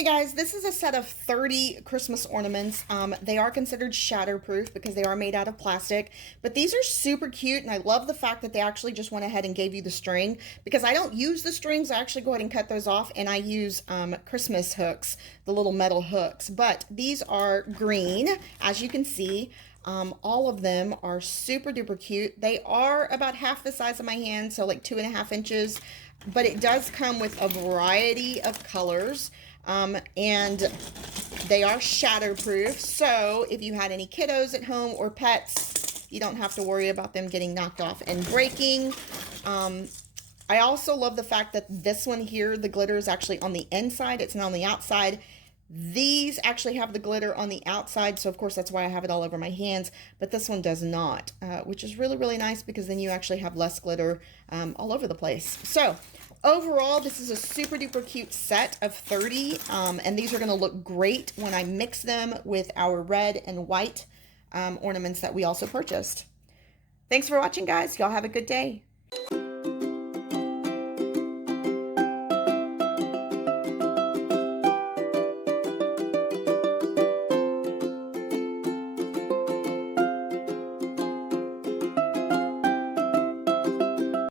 Hey guys, this is a set of 30 Christmas ornaments. They are considered shatterproof because they are made out of plastic, but these are super cute, and I love the fact that they actually just went ahead and gave you the string, because I don't use the strings. I actually go ahead and cut those off, and I use Christmas hooks, the little metal hooks. But these are green, as you can see. All of them are super duper cute. They are about half the size of my hand, so like 2.5 inches, but it does come with a variety of colors. And they are shatterproof, so if you had any kiddos at home or pets, you don't have to worry about them getting knocked off and breaking. I also love the fact that this one here, the glitter is actually on the inside, it's not on the outside. These actually have the glitter on the outside, so of course that's why I have it all over my hands, but this one does not, which is really, really nice, because then you actually have less glitter all over the place. So overall, this is a super duper cute set of 30, and these are going to look great when I mix them with our red and white ornaments that we also purchased. Thanks for watching, guys. Y'all have a good day.